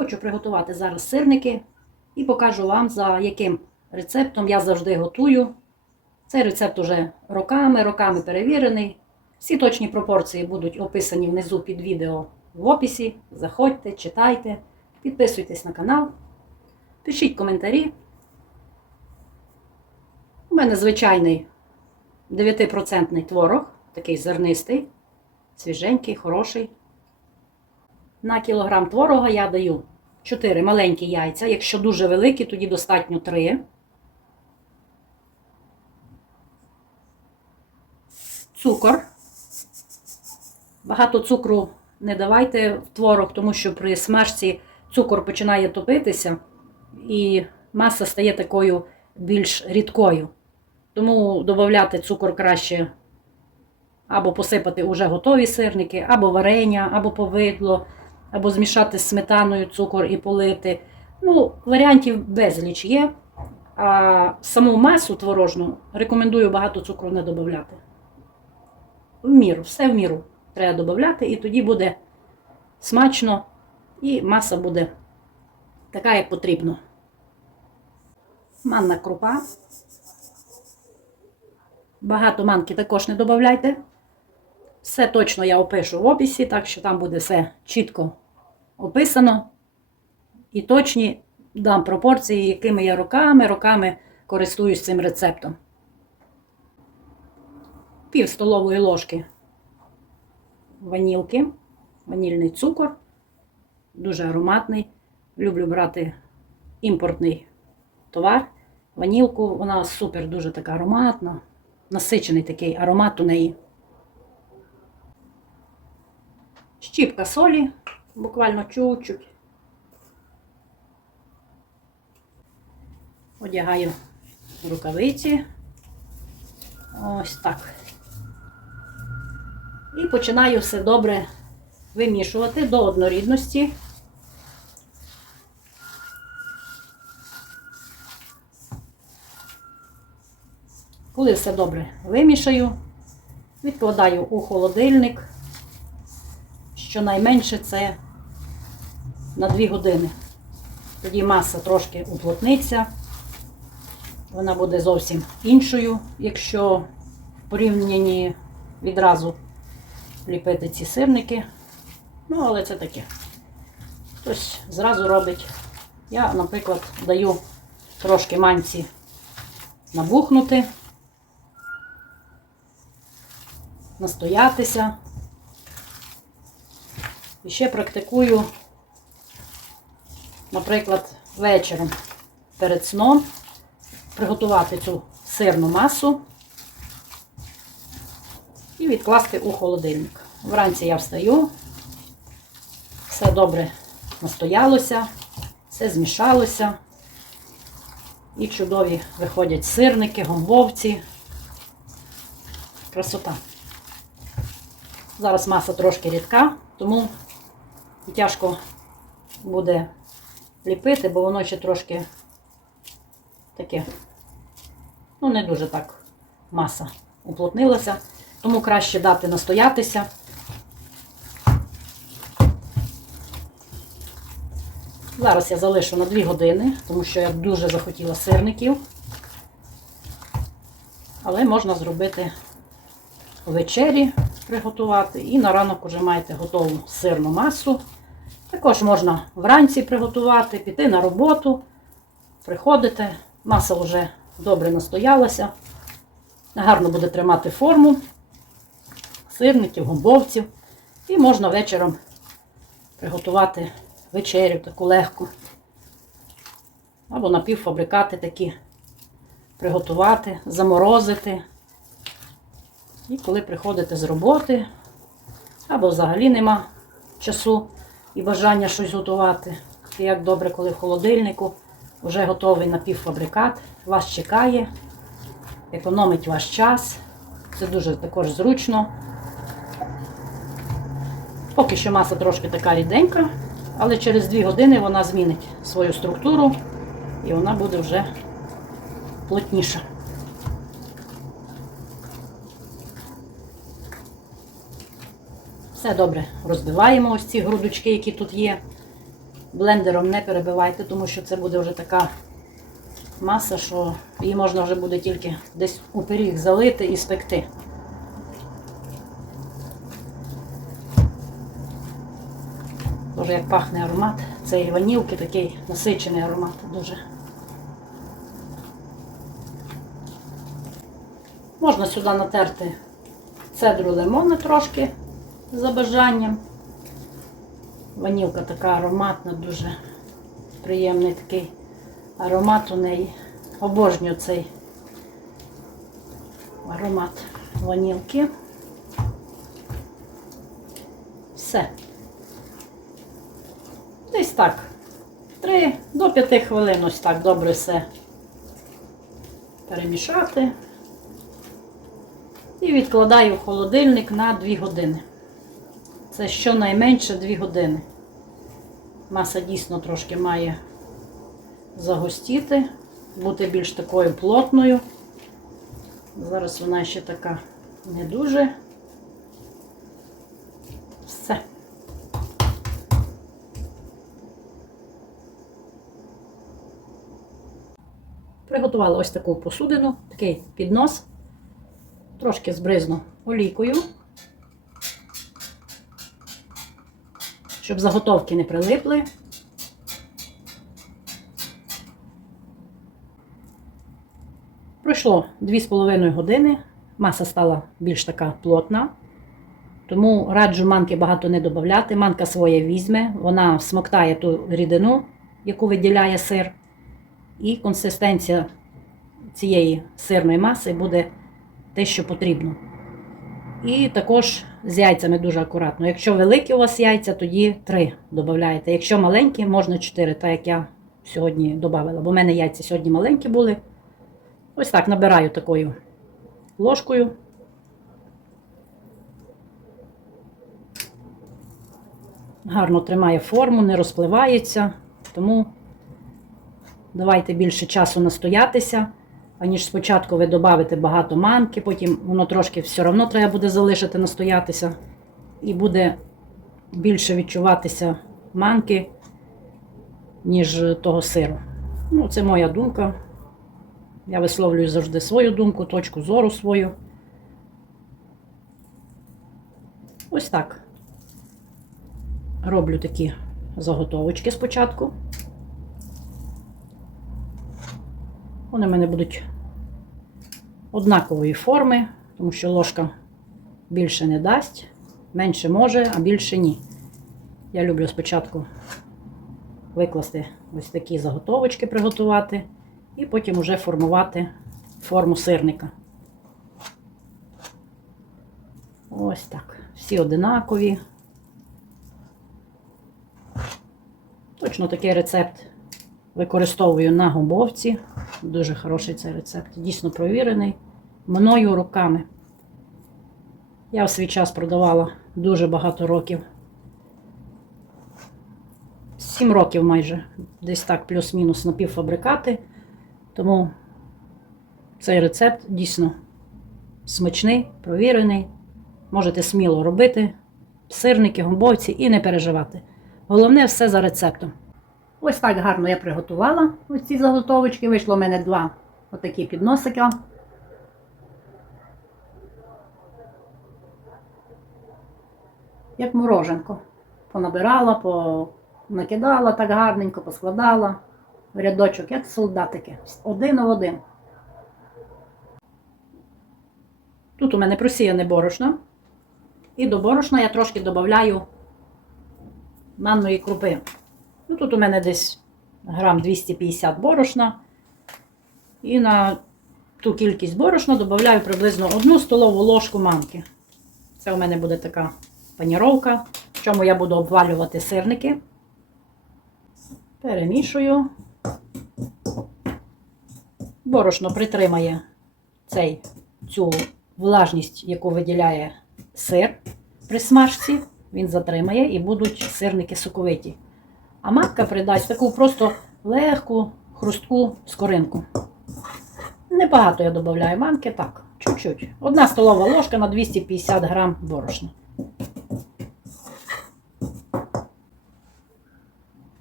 Хочу приготувати зараз сирники і покажу вам, за яким рецептом я завжди готую. Цей рецепт уже роками, роками перевірений. Всі точні пропорції будуть описані внизу під відео в описі. Заходьте, читайте, підписуйтесь на канал, пишіть коментарі. У мене звичайний 9% творог, такий зернистий, свіженький, хороший. На кілограм творога я даю 4 маленькі яйця. Якщо дуже великі, тоді достатньо 3. Цукор. Багато цукру не давайте в творог, тому що при смажці цукор починає топитися і маса стає такою більш рідкою. Тому додати цукор краще або посипати уже готові сирники, або варення, або повидло, або змішати з сметаною цукор і полити. Ну, варіантів безліч є. А саму масу творожну рекомендую багато цукру не додати. В міру, все в міру треба додати, і тоді буде смачно, і маса буде така, як потрібно. Манна крупа. Багато манки також не додавайте. Все точно я опишу в описі, так що там буде все чітко описано. І точні дам пропорції, якими я роками, роками користуюсь цим рецептом. Пів столової ложки ванілки, ванільний цукор, дуже ароматний. Люблю брати імпортний товар. Ванілку, вона супер дуже така ароматна, насичений такий аромат у неї. Щіпка солі, буквально чуть-чуть. Одягаю рукавиці. Ось так. І починаю все добре вимішувати до однорідності. Коли все добре вимішаю, відкладаю у холодильник. Щонайменше це на 2 години. Тоді маса трошки уплотниться. Вона буде зовсім іншою, якщо в порівнянні відразу ліпити ці сирники. Ну, але це таке. Хтось зразу робить. Я, наприклад, даю трошки манці набухнути, настоятися. І ще практикую, наприклад, вечором перед сном приготувати цю сирну масу і відкласти у холодильник. Вранці я встаю, все добре настоялося, все змішалося. І чудові виходять сирники, гомбовці. Красота. Зараз маса трошки рідка, тому тяжко буде ліпити, бо воно ще трошки таке, ну, не дуже так маса уплотнилася. Тому краще дати настоятися. Зараз я залишу на 2 години, тому що я дуже захотіла сирників. Але можна зробити ввечері, приготувати, і на ранок вже маєте готову сирну масу. Також можна вранці приготувати, піти на роботу, приходите, маса вже добре настоялася, гарно буде тримати форму сирників, гомбовців. І можна вечором приготувати вечерю таку легку. Або напівфабрикати такі приготувати, заморозити. І коли приходите з роботи, або взагалі нема часу і бажання щось готувати. І як добре, коли в холодильнику вже готовий напівфабрикат, вас чекає, економить ваш час. Це дуже також зручно. Поки що маса трошки така ріденька, але через 2 години вона змінить свою структуру і вона буде вже плотніша. Все добре розбиваємо ось ці грудочки, які тут є. Блендером не перебивайте, тому що це буде вже така маса, що її можна вже буде тільки десь у пиріг залити і спекти. Дуже як пахне аромат. Цієї ванілки такий насичений аромат дуже. Можна сюди натерти цедру лимона трошки за бажанням. Ванілка така ароматна, дуже приємний такий аромат у неї. Обожнюю цей аромат ванілки. Все. Десь так. 3 до 5 хвилин ось так добре все перемішати. І відкладаю в холодильник на 2 години. Це щонайменше 2 години. Маса дійсно трошки має загустіти, бути більш такою плотною. Зараз вона ще така не дуже. Все. Приготувала ось таку посудину, такий піднос, трошки збризну олійкою, щоб заготовки не прилипли. Пройшло 2,5 години, маса стала більш така плотна, тому раджу манки багато не додати. Манка своє візьме, вона всмоктає ту рідину, яку виділяє сир, і консистенція цієї сирної маси буде те, що потрібно. І також з яйцями дуже акуратно. Якщо великі у вас яйця, тоді 3 додаєте. Якщо маленькі, можна 4, так як я сьогодні додавала. Бо в мене яйця сьогодні маленькі були. Ось так набираю такою ложкою. Гарно тримає форму, не розпливається, тому давайте більше часу настоятися, аніж спочатку ви додавите багато манки, потім воно трошки все одно треба буде залишити настоятися, і буде більше відчуватися манки, ніж того сиру. Ну, це моя думка. Я висловлюю завжди свою думку, точку зору свою. Ось так. Роблю такі заготовочки спочатку. Вони в мене будуть однакової форми, тому що ложка більше не дасть, менше може, а більше ні. Я люблю спочатку викласти ось такі заготовочки приготувати і потім вже формувати форму сирника. Ось так. Всі одинакові. Точно такий рецепт використовую на гумбовці. Дуже хороший цей рецепт. Дійсно провірений. Мною руками. Я в свій час продавала дуже багато років. Сім років майже, десь так, плюс-мінус напівфабрикати. Тому цей рецепт дійсно смачний, провірений. Можете сміло робити сирники, гумбовці і не переживати. Головне все за рецептом. Ось так гарно я приготувала ось ці заготовочки. Вийшло в мене два отакі підносики. Як мороженко. Понабирала, понакидала так гарненько, поскладала в рядочок, як солдатики. Один в один. Тут у мене просіяне борошно. І до борошна я трошки додаю манної крупи. Ну, Тут у мене десь грам 250 борошна. І на ту кількість борошна додаю приблизно 1 столову ложку манки. Це у мене буде така паніровка, в чому я буду обвалювати сирники. Перемішую. Борошно притримає цей, цю влажність, яку виділяє сир при смажці. Він затримає і будуть сирники соковиті. А матка придасть таку просто легку, хрустку скоринку. Небагато я додаю манки, так, чуть-чуть. Одна столова ложка на 250 грам борошна.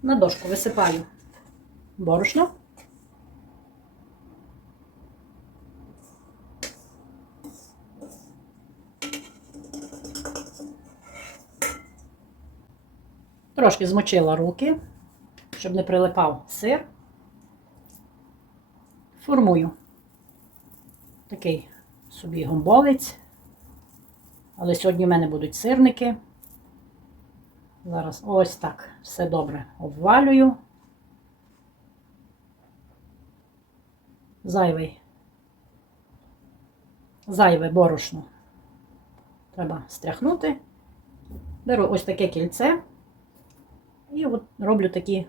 На дошку висипаю борошно. Трошки змочила руки, щоб не прилипав сир. Формую такий собі гомболець. Але сьогодні в мене будуть сирники. Зараз ось так все добре обвалюю. Зайвий. Зайве борошно. Треба стряхнути. Беру ось таке кільце і от роблю такі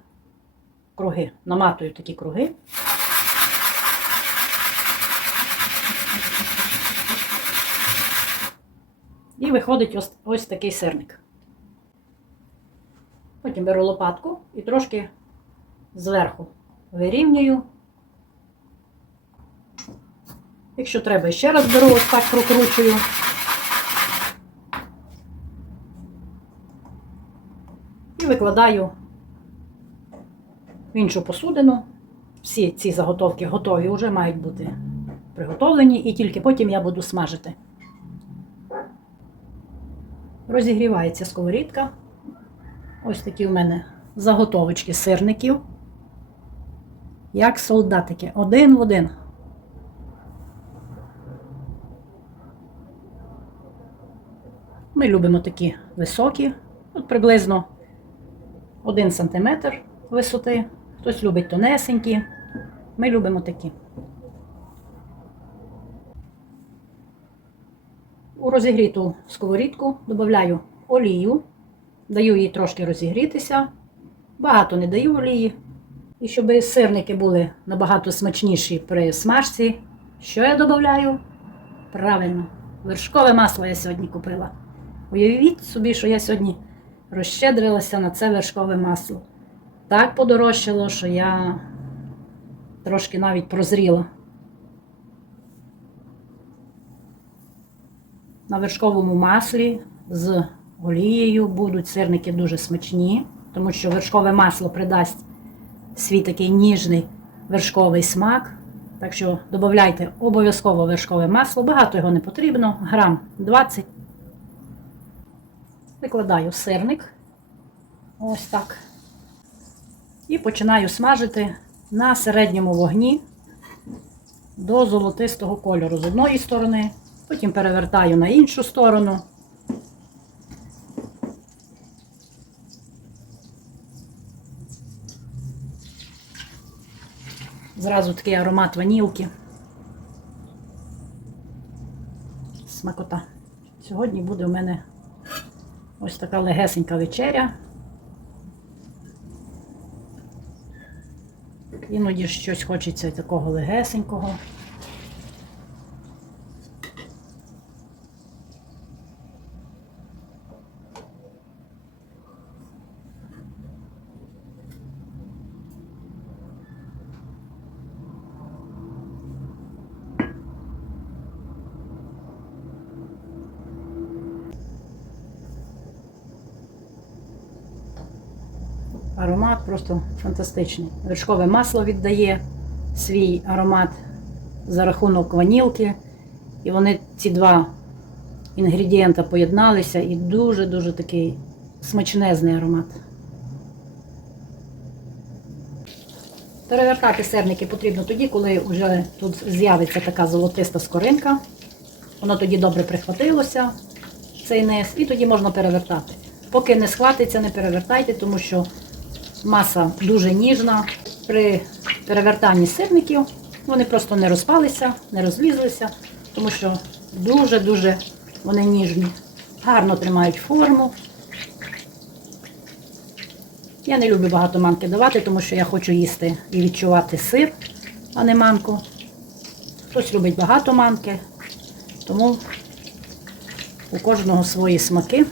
круги, наматую такі круги. І виходить ось, ось такий сирник. Потім беру лопатку і трошки зверху вирівнюю. Якщо треба, ще раз беру, ось так прокручую. Викладаю в іншу посудину. Всі ці заготовки готові, вже мають бути приготовлені, і тільки потім я буду смажити. Розігрівається сковорідка. Ось такі у мене заготовочки сирників. Як солдатики. Один в один. Ми любимо такі високі, от приблизно 1 см висоти. Хтось любить тонесенькі. Ми любимо такі. У розігріту сковорідку додаю олію, даю їй трошки розігрітися. Багато не даю олії. І щоб сирники були набагато смачніші при смажці, що я додаю? Правильно, вершкове масло я сьогодні купила. Уявіть собі, що я сьогодні розщедрилася на це вершкове масло. Так подорожчало, що я трошки навіть прозріла. На вершковому маслі з олією будуть сирники дуже смачні, тому що вершкове масло придасть свій такий ніжний вершковий смак. Так що додайте обов'язково вершкове масло, багато його не потрібно, грам 20. Викладаю сирник. Ось так. І починаю смажити на середньому вогні до золотистого кольору з одної сторони, потім перевертаю на іншу сторону. Зразу такий аромат ванілки. Смакота. Сьогодні буде у мене ось така легесенька вечеря. Іноді щось хочеться такого легесенького. Аромат просто фантастичний. Вершкове масло віддає свій аромат за рахунок ванілки. І вони ці два інгредієнта поєдналися і дуже-дуже такий смачнезний аромат. Перевертати сирники потрібно тоді, коли вже тут з'явиться така золотиста скоринка. Воно тоді добре прихватилося, цей низ, і тоді можна перевертати. Поки не схватиться, не перевертайте, тому що маса дуже ніжна. При перевертанні сирників вони просто не розпалися, не розлізлися, тому що дуже-дуже вони ніжні. Гарно тримають форму. Я не люблю багато манки давати, тому що я хочу їсти і відчувати сир, а не манку. Хтось любить багато манки, тому у кожного свої смаки.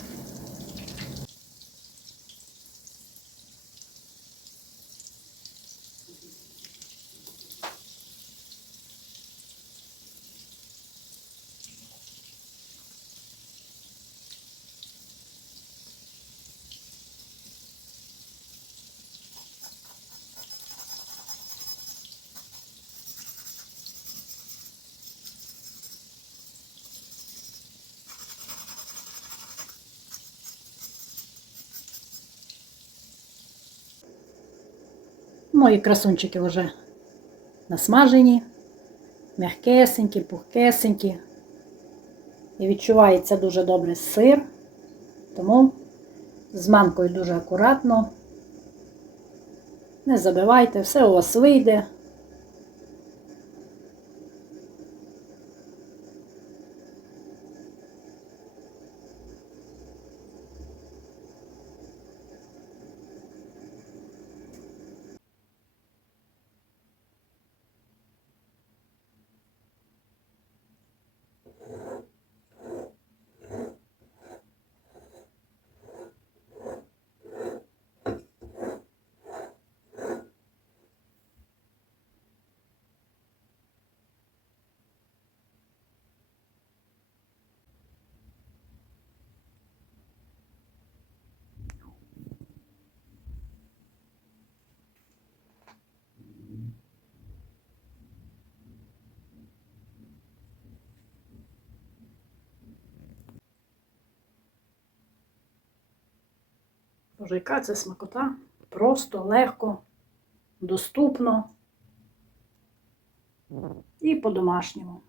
Мої красунчики вже насмажені, м'якесенькі, пухкесенькі. І відчувається дуже добре сир, тому з манкою дуже акуратно. Не забивайте, все у вас вийде. Боже, яка це смакота? Просто, легко, доступно і по-домашньому.